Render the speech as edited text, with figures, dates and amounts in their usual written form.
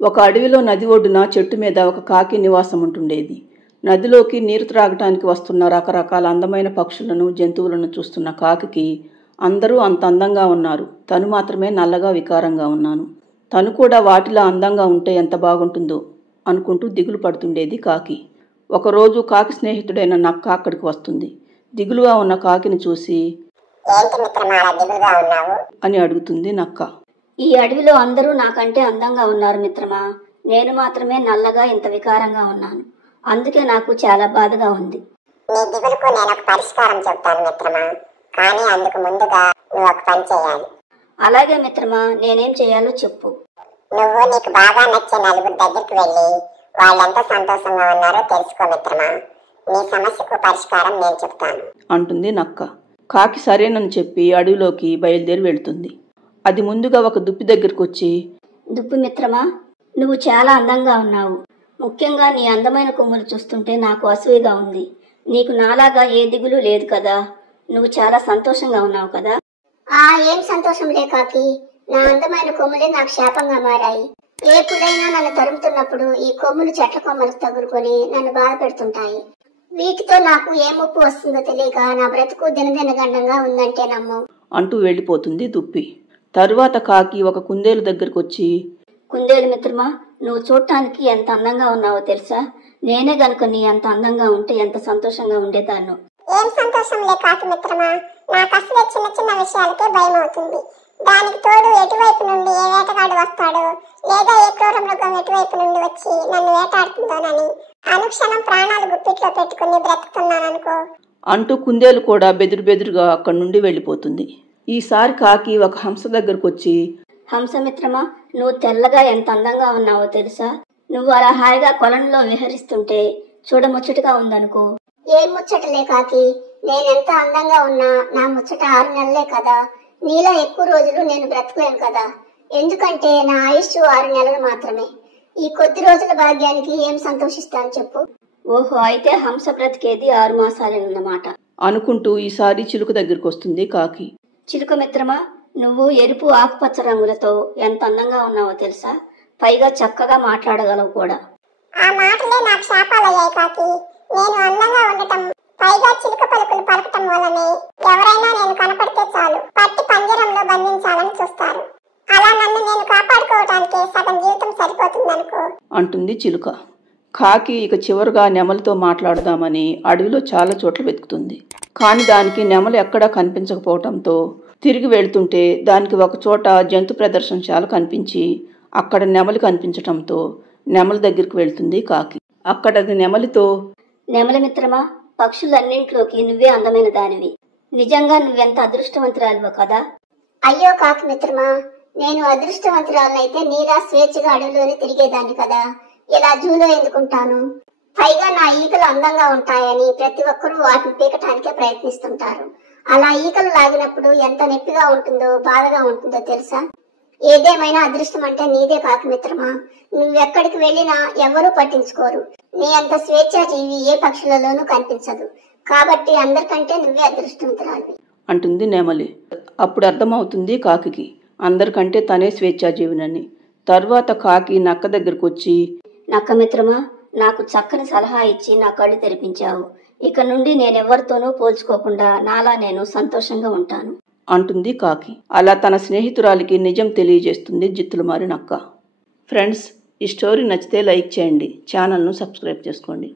ఒక అడవిలో నది ఒడ్డున చెట్టు మీద ఒక కాకి నివాసం ఉంటుండేది. నదిలోకి నీరు త్రాగటానికి వస్తున్న రకరకాల అందమైన పక్షులను, జంతువులను చూస్తున్న కాకికి అందరూ అంత అందంగా ఉన్నారు, తను మాత్రమే నల్లగా వికారంగా ఉన్నాను, తను కూడా వాటిలా అందంగా ఉంటే ఎంత బాగుంటుందో అనుకుంటూ దిగులు పడుతుండేది కాకి. ఒకరోజు కాకి స్నేహితుడైన నక్క అక్కడికి వస్తుంది. దిగులుగా ఉన్న కాకిని చూసి, అని అడుగుతుంది నక్క. ఈ అడవిలో అందరూ నాకంటే అందంగా ఉన్నారు మిత్రమా, నేను మాత్రమే నల్లగా ఇంత వికారంగా ఉన్నాను, అందుకే నాకు చాలా బాధగా ఉంది. నీ దిగులుకు నేను ఒక పరిష్కారం చెప్తాను మిత్రమా, కానీ అందుకు ముందుగా నువ్వు ఒక పని చేయాలి. అలాగే మిత్రమా, నేనేం చేయాలో చెప్పు. నువ్వు నీకు బాగా నచ్చే నలుగురు దగ్గరికి వెళ్ళి వాళ్ళెంత సంతోషంగా ఉన్నారో తెలుసుకో మిత్రమా. నీ సమస్యకు పరిష్కారం నేను చెప్తాను అంటుంది నక్క. కాకి సరేనని చెప్పి అడవిలోకి బయలుదేరి వెళ్తుంది. అది ముందుగా ఒక దుప్పి దగ్గరకు వచ్చి, దుప్పి మిత్రమా, నువ్వు చాలా అందంగా ఉన్నావు, ముఖ్యంగా నీ అందమైన కొమ్ములు చూస్తుంటే నాకు అసూయగా ఉంది. నీకు నాలాగా ఏ దిగులు లేదు కదా, నువ్వు చాలా సంతోషంగా ఉన్నావు కదా. ఏం సంతోషం లే కాకి, నా అందమైన కొమ్ములే నాకు శాపంగా మారాయి. ఏ పులైనా నన్ను తరుముతున్నప్పుడు ఈ కొమ్ములు చెట్ల కొమ్మలకు తగులుకొని నన్ను బాధ పెడుతుంటాయి. వీటితో నాకు ఏ ముప్పు వస్తుందో తెలియక నా బ్రతుకు దినదినగండంగా ఉందంటే నమ్ము అంటూ వెళ్ళిపోతుంది దుప్పి. తరువాత కాకి ఒక కుందేలు దగ్గరకు వచ్చి, కుందేలు మిత్రమా, నువ్వు చూడటానికి ఎంత అందంగా ఉన్నావో తెలుసా, నేనే గనుక నీ అంత అందంగా ఉంటే ఎంత సంతోషంగా ఉండేదాన్ని. ఏం సంతోషం లే కాకి మిత్రమా, నాకు అసలే చిన్న చిన్న విషయాలకే భయం అవుతుంది. దానికి తోడు ఎటువైపు నుండి ఏ వేటగాడు వస్తాడో, లేదా ఏ క్రూర మృగం ఎటువైపు నుండి వచ్చి నన్ను వేటాడుతుందోనని అనుక్షణం ప్రాణాలు గుప్పిట్లో పెట్టుకుని బ్రతుకుతున్నాననుకో అంటూ కుందేలు కూడా బెదురుగా అక్కడి నుండి వెళ్ళిపోతుంది. ఈసారి కాకి ఒక హంస దగ్గరకు వచ్చి, హంస మిత్రమా, నువ్వు తెల్లగా ఎంత అందంగా ఉన్నావో తెలుసా, నువ్వు అలా హాయిగా కొలంలో విహరిస్తుంటే చూడముచ్చటగా ఉందనుకో. ఏం ముచ్చటలే కాకి, నేనెంత అందంగా ఉన్నా నా ముచ్చట 6 నెలలే కదా, నీలో ఎక్కువ రోజులు నేను బ్రతకలేను కదా, ఎందుకంటే నా ఆయుష్ 6 నెలలు మాత్రమే. ఈ కొద్ది రోజుల భాగ్యానికి ఏం సంతోషిస్తాను చెప్పు. ఓహో, అయితే హంస బ్రతికేది 6 మాసాలేనన్నమాట అనుకుంటూ ఈసారి చిలుక దగ్గరకు వస్తుంది కాకి. చిలుక మిత్రమా, నువ్వు ఎరుపు ఆకుపచ్చ రంగులతో ఎంత అందంగా ఉన్నావో తెలుసా, పైగా చక్కగా మాట్లాడగలవు కూడా. ఆ మాటలే నాకు శాపాలయ్యాయి కాకి. నేను అందంగా ఉండటం, పైగా చిలుక పలుకులు పలకటం వల్లనే ఎవరైనా నేను కనపడితే చాలు పట్టి పంజరంలో బంధించాలని చూస్తారు. అలా నన్ను నేను కాపాడుకోవటానికి సగం జీవితం సరిపోతుందనుకో అంటుంది చిలుక. కాకి ఇక చివరిగా నెమలితో మాట్లాడదామని అడవిలో చాలా చోట్ల వెతుకుతుంది. కానీ దానికి నెమలి ఎక్కడా కనిపించకపోవటంతో తిరిగి వెళ్తుంటే దానికి ఒక చోట జంతు ప్రదర్శనశాల కనిపించి అక్కడ నెమలి కనిపించటంతో నెమలి దగ్గరికి వెళ్తుంది కాకి. అక్కడ అది నెమలితో, నెమలి మిత్రమా, పక్షులన్నింటిలోకి నువ్వే అందమైన దానివి, నిజంగా నువ్వెంత అదృష్టవంతురాలివో కదా. అయ్యో కాకి మిత్రమా, నేను అదృష్టవంతురాలనైతే నీలా స్వేచ్ఛగా అడవిలోనే తిరిగేదాన్ని కదా, ఇలా జూలో ఎందుకుంటాను. పైగా నా ఈకలు అందంగా ఉంటాయని ప్రతి ఒక్కరూ వాటిని పీకటానికే ప్రయత్నిస్తుంటారు. అలా ఈకలు లాగినప్పుడు ఎంత నొప్పిగా ఉంటుందో, బాధగా ఉంటుందో తెలుసా. ఏదేమైనా అదృష్టం అంటే నీదే కాకి మిత్రమా, నువ్వెక్కడికి వెళ్ళినా ఎవరూ పట్టించుకోరు. నీ అంత స్వేచ్ఛాజీవి ఏ పక్షులలోనూ కనిపించదు, కాబట్టి అందరికంటే నువ్వే అదృష్టవంతురాలివి అంటుంది నెమలి. అప్పుడు అర్థమవుతుంది కాకికి అందరికంటే తనే స్వేచ్ఛాజీవినని. తర్వాత కాకి నక్క దగ్గరకు వచ్చి, నక్క మిత్రమా, నాకు చక్కని సలహా ఇచ్చి నా కళ్ళు తెరిపించావు, ఇక నుండి నేనెవరితోనూ పోల్చుకోకుండా నాలా నేను సంతోషంగా ఉంటాను అంటుంది కాకి. అలా తన స్నేహితురాలికి నిజం తెలియజేస్తుంది జిత్తులమారి నక్క. ఫ్రెండ్స్, ఈ స్టోరీ నచ్చితే లైక్ చేయండి, ఛానల్ను సబ్స్క్రైబ్ చేసుకోండి.